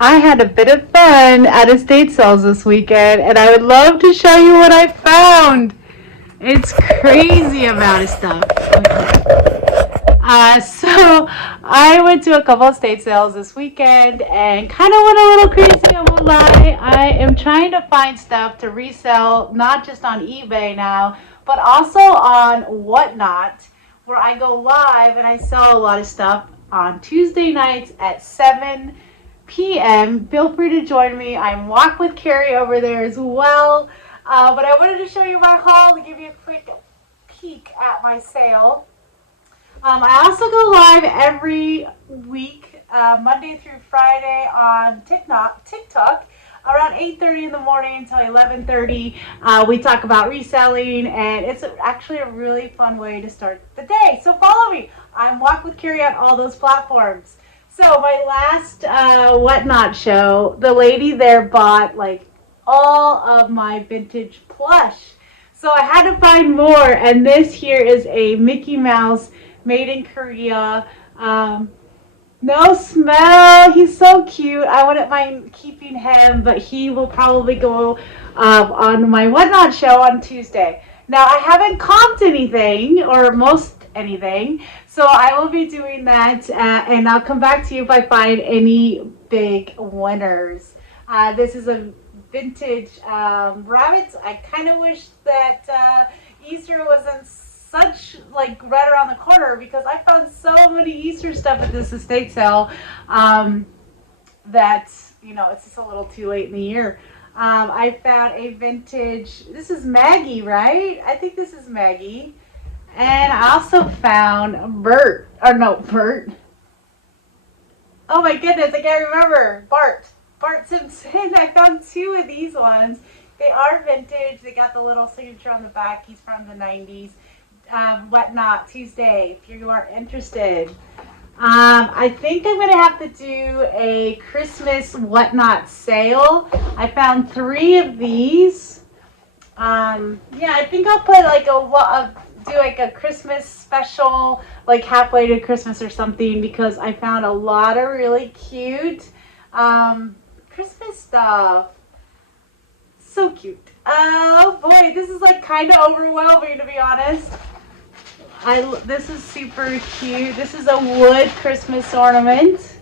I had a bit of fun at estate sales this weekend, and I would love to show you what I found. It's crazy amount of stuff. So I went to a couple of estate sales this weekend and kind of went a little crazy. I won't lie. I am trying to find stuff to resell, not just on eBay now, but also on Whatnot, where I go live and I sell a lot of stuff on Tuesday nights at 7 p.m. Feel free to join me. I'm Walk with Carrie over there as well. But I wanted to show you my haul to give you a quick peek at my sale. I also go live every week, Monday through Friday on TikTok, around 8:30 in the morning until 11:30. We talk about reselling, and it's actually a really fun way to start the day. So follow me. I'm Walk with Carrie on all those platforms. So my last Whatnot show, the lady there bought like all of my vintage plush. So I had to find more, and this here is a Mickey Mouse made in Korea. No smell. He's so cute. I wouldn't mind keeping him, but he will probably go on my Whatnot show on Tuesday. Now, I haven't comped anything or most anything, so I will be doing that, and I'll come back to you if I find any big winners. This is a vintage rabbit. I kind of wish that Easter wasn't such like right around the corner because I found so many Easter stuff at this estate sale that it's just a little too late in the year. I found a vintage. This is Maggie, right? I think this is Maggie. And I also found Bert. Or no, Bert. Oh my goodness, I can't remember. Bart Simpson. I found two of these ones. They are vintage. They got the little signature on the back. He's from the 90s. Whatnot Tuesday if you are interested. I think I'm going to have to do a Christmas Whatnot sale. I found three of these. Yeah, I think I'll put like do like a Christmas special, like halfway to Christmas or something, because I found a lot of really cute Christmas stuff. So cute. Oh boy, this is like kind of overwhelming to be honest. This is super cute. This is a wood Christmas ornament.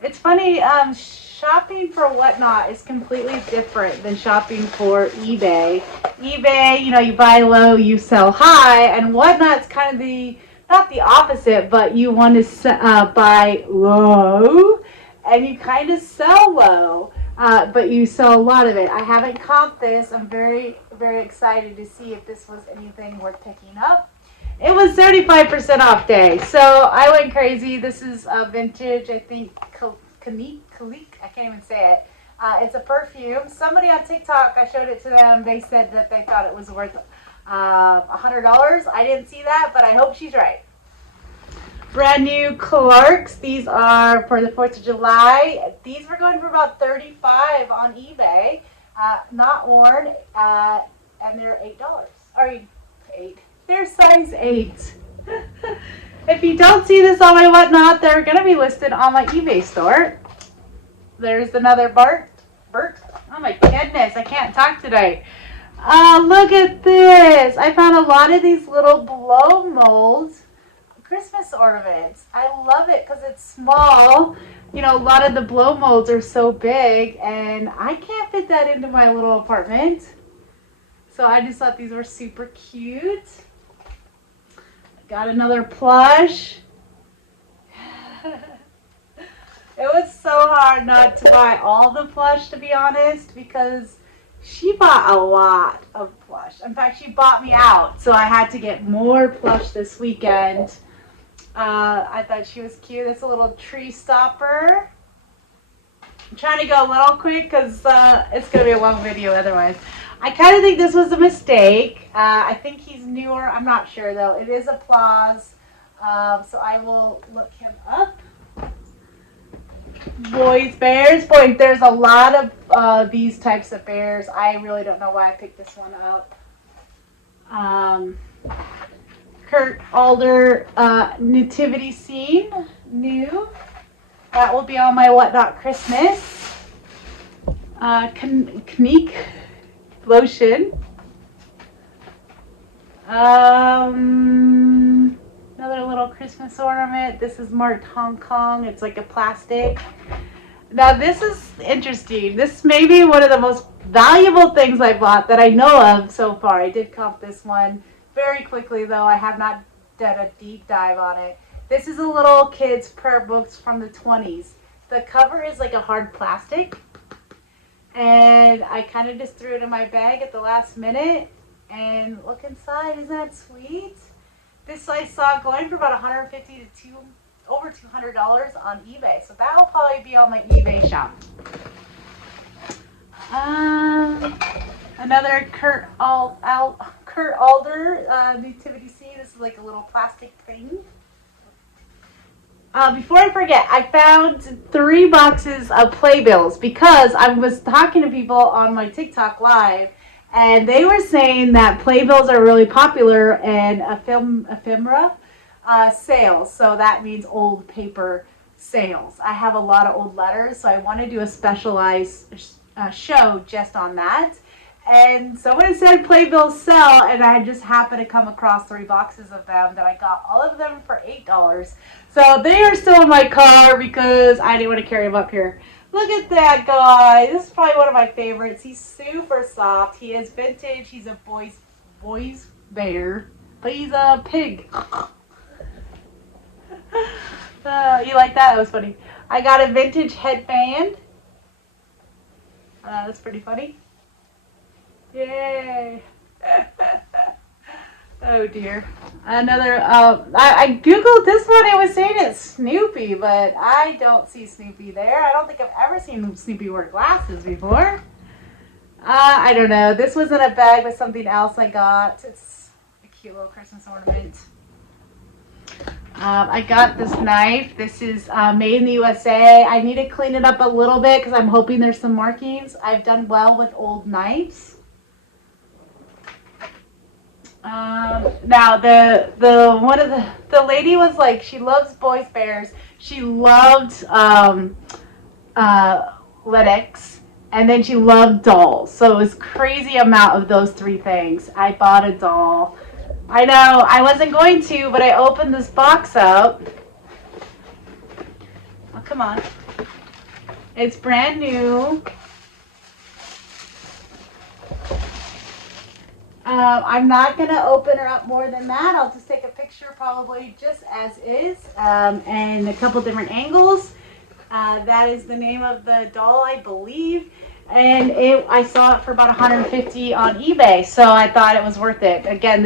It's funny, shopping for Whatnot is completely different than shopping for eBay. eBay, you buy low, you sell high, and Whatnot's kind of not the opposite, but you want to buy low, and you kind of sell low, but you sell a lot of it. I haven't comped this. I'm very, very excited to see if this was anything worth picking up. It was 35% off day, so I went crazy. This is a vintage, I think, Kalik, I can't even say it. It's a perfume. Somebody on TikTok, I showed it to them. They said that they thought it was worth $100. I didn't see that, but I hope she's right. Brand new Clarks. These are for the 4th of July. These were going for about $35 on eBay. Not worn, and they're $8. Or 8. They're size 8. If you don't see this on my Whatnot, they're going to be listed on my eBay store. There's another Bert. Oh my goodness, I can't talk today. Look at this. I found a lot of these little blow molds Christmas ornaments. I love it because it's small. A lot of the blow molds are so big, and I can't fit that into my little apartment. So I just thought these were super cute. Got another plush. It was so hard not to buy all the plush, to be honest, because she bought a lot of plush. In fact, she bought me out, so I had to get more plush this weekend. I thought she was cute. It's a little tree stopper. I'm trying to go a little quick because it's going to be a long video otherwise. I kind of think this was a mistake. I think he's newer. I'm not sure, though. It is applause. So I will look him up. Boys, bears. Boy, there's a lot of these types of bears. I really don't know why I picked this one up. Kurt Alder nativity scene. New. That will be on my Whatnot Christmas. Knick lotion. Another little Christmas ornament. This is marked Hong Kong. It's like a plastic. Now this is interesting. This may be one of the most valuable things I bought that I know of so far. I did comp this one very quickly though. I have not done a deep dive on it. This is a little kid's prayer books from the 20s. The cover is like a hard plastic. And I kind of just threw it in my bag at the last minute. And look inside. Isn't that sweet? This I saw going for about $150 to over $200 on eBay. So that will probably be on my eBay shop. Another Kurt Alder nativity scene. This is like a little plastic thing. Before I forget, I found 3 boxes of playbills because I was talking to people on my TikTok live, and they were saying that playbills are really popular in ephemera sales. So that means old paper sales. I have a lot of old letters, so I want to do a specialized show just on that. And someone said playbills sell, and I just happened to come across 3 boxes of them that I got all of them for $8. So they are still in my car because I didn't want to carry them up here. Look at that guy. This is probably one of my favorites. He's super soft. He is vintage. He's a boy's bear, but he's a pig. You like that? That was funny. I got a vintage headband. That's pretty funny. Yay. Oh dear. Another, I googled this one. It was saying it's Snoopy, but I don't see Snoopy there. I don't think I've ever seen Snoopy wear glasses before. I don't know. This was in a bag with something else I got. It's a cute little Christmas ornament. I got this knife. This is made in the USA. I need to clean it up a little bit because I'm hoping there's some markings. I've done well with old knives. Now the one of the lady was like, she loves boys bears. She loved Linux, and then she loved dolls. So it was crazy amount of those 3 things. I bought a doll. I know I wasn't going to, but I opened this box up. Oh, come on. It's brand new. I'm not going to open her up more than that. I'll just take a picture probably just as is, and a couple different angles. That is the name of the doll, I believe. And I saw it for about $150 on eBay, so I thought it was worth it. Again,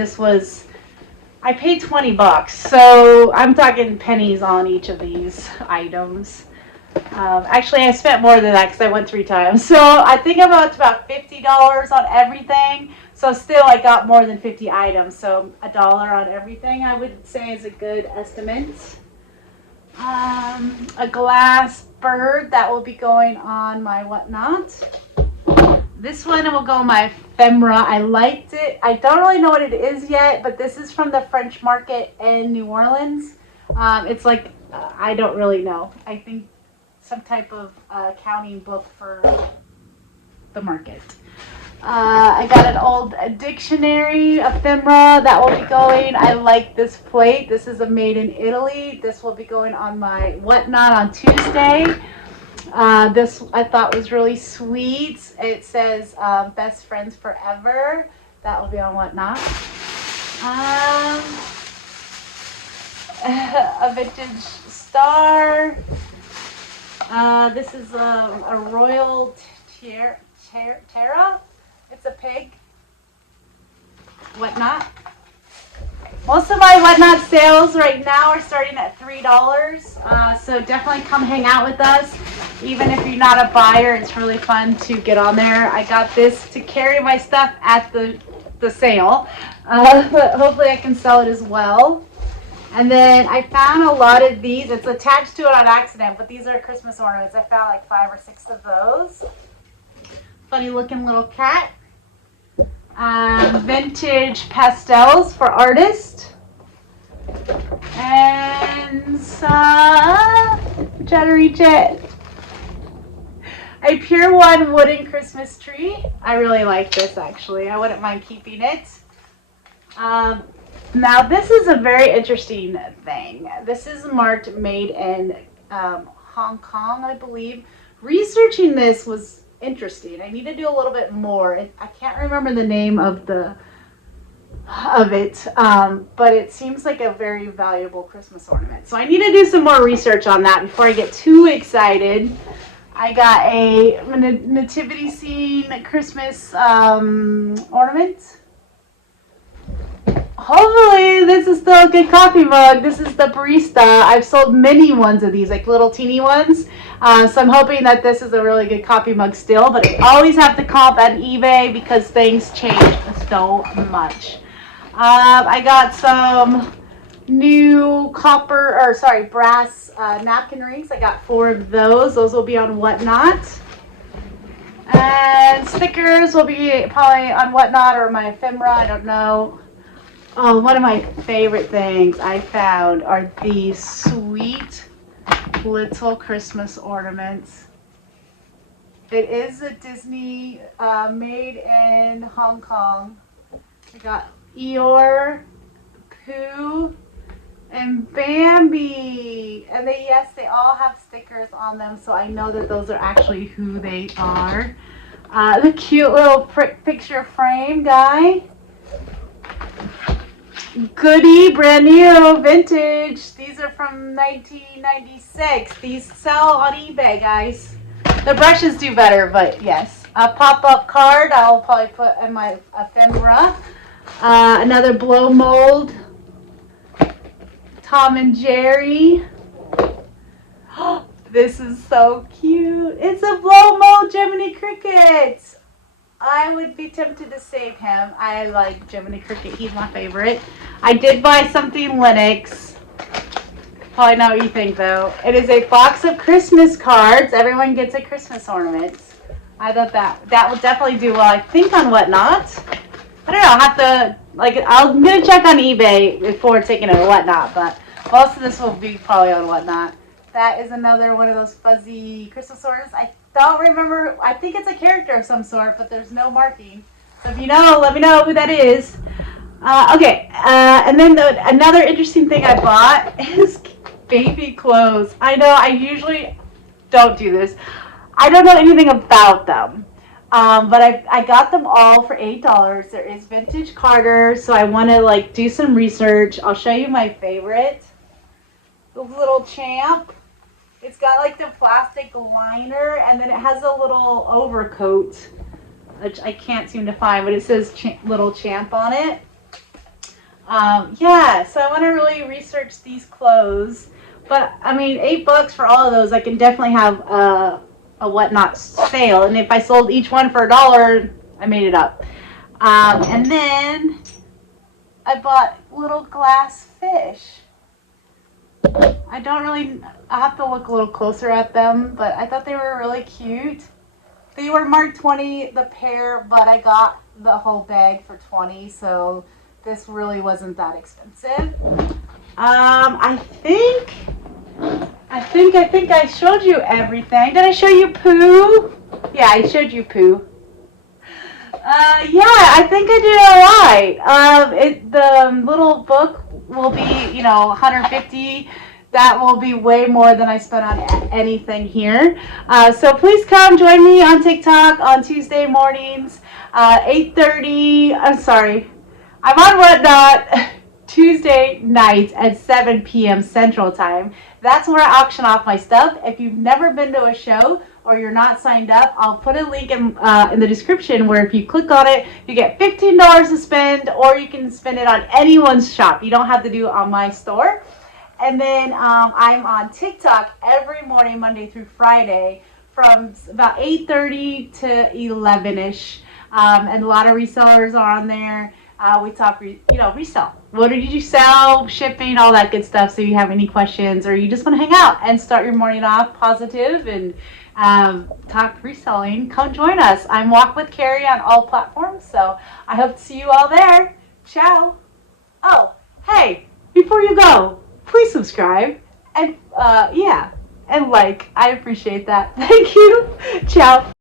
I paid $20, so I'm talking pennies on each of these items. Actually, I spent more than that because I went 3 times. So I think it's about $50 on everything. So still, I got more than 50 items. So $1 on everything, I would say, is a good estimate. A glass bird that will be going on my Whatnot. This one will go on my ephemera. I liked it. I don't really know what it is yet, but this is from the French market in New Orleans. It's like, I don't really know. I think some type of accounting book for the market. I got an old dictionary, ephemera, that will be going. I like this plate. This is a made in Italy. This will be going on my Whatnot on Tuesday. This I thought was really sweet. It says best friends forever. That will be on Whatnot. A vintage star. This is a royal Terra. It's a pig. Whatnot. Most of my Whatnot sales right now are starting at $3. So definitely come hang out with us. Even if you're not a buyer, it's really fun to get on there. I got this to carry my stuff at the sale. But hopefully I can sell it as well. And then I found a lot of these. It's attached to it on accident, but these are Christmas ornaments. I found like 5 or 6 of those. Funny looking little cat. Vintage pastels for artists. And try to reach it. A Pure One wooden Christmas tree. I really like this actually. I wouldn't mind keeping it. Now this is a very interesting thing. This is marked made in Hong Kong, I believe. Researching this was interesting. I need to do a little bit more. I can't remember the name of it, but it seems like a very valuable Christmas ornament. So I need to do some more research on that before I get too excited. I got a nativity scene Christmas ornament. Hopefully this is still a good coffee mug. This is the barista. I've sold many ones of these, like little teeny ones. So I'm hoping that this is a really good coffee mug still. But I always have to comp on eBay because things change so much. I got some new brass napkin rings. I got 4 of those. Those will be on Whatnot. And stickers will be probably on Whatnot or my ephemera. I don't know. Oh, one of my favorite things I found are these sweet little Christmas ornaments. It is a Disney made in Hong Kong. I got Eeyore, Pooh, and Bambi. And they all have stickers on them, so I know that those are actually who they are. The cute little picture frame guy. Goodie, brand new, vintage. These are from 1996. These sell on eBay, guys. The brushes do better, but yes. A pop-up card I'll probably put in my ephemera. Another blow mold. Tom and Jerry. This is so cute. It's a blow mold Jiminy Cricket. I would be tempted to save him. I like Jiminy Cricket. He's my favorite. I did buy something Linux. Probably not what you think, though. It is a box of Christmas cards. Everyone gets a Christmas ornament. I thought that would definitely do well. I think on Whatnot. I don't know. I'll have to, I'm going to check on eBay before taking it to Whatnot, but most of this will be probably on Whatnot. That is another one of those fuzzy Christmas ornaments. I don't remember. I think it's a character of some sort, but there's no marking. So if you know, let me know who that is. Okay, and then another interesting thing I bought is baby clothes. I know I usually don't do this. I don't know anything about them, but I got them all for $8. There is vintage Carter, so I want to do some research. I'll show you my favorite. The little champ. It's got the plastic liner, and then it has a little overcoat, which I can't seem to find, but it says little champ on it. Yeah, so I want to really research these clothes. But, I mean, $8 for all of those, I can definitely have a Whatnot sale. And if I sold each one for $1, I made it up. And then I bought little glass fish. I have to look a little closer at them, but I thought they were really cute. They were marked 20 the pair, but I got the whole bag for 20, so this really wasn't that expensive. I think I showed you everything. Did I show you Pooh? Yeah, I showed you Pooh. Yeah, I think I did all right. The little book will be, $150. That will be way more than I spent on anything here. So please come join me on TikTok on Tuesday mornings, 8:30. I'm sorry, I'm on Whatnot Tuesday nights at 7 p.m. Central Time. That's where I auction off my stuff. If you've never been to a show or you're not signed up, I'll put a link in the description where if you click on it, you get $15 to spend, or you can spend it on anyone's shop. You don't have to do it on my store. And then I'm on TikTok every morning, Monday through Friday, from about 8:30 to 11ish. And a lot of resellers are on there. We talk, resell. What did you sell, shipping, all that good stuff. So if you have any questions or you just want to hang out and start your morning off positive and talk reselling, come join us. I'm Walk with Carrie on all platforms. So I hope to see you all there. Ciao. Oh, hey. before you go, please subscribe and yeah, and like. I appreciate that. Thank you. Ciao.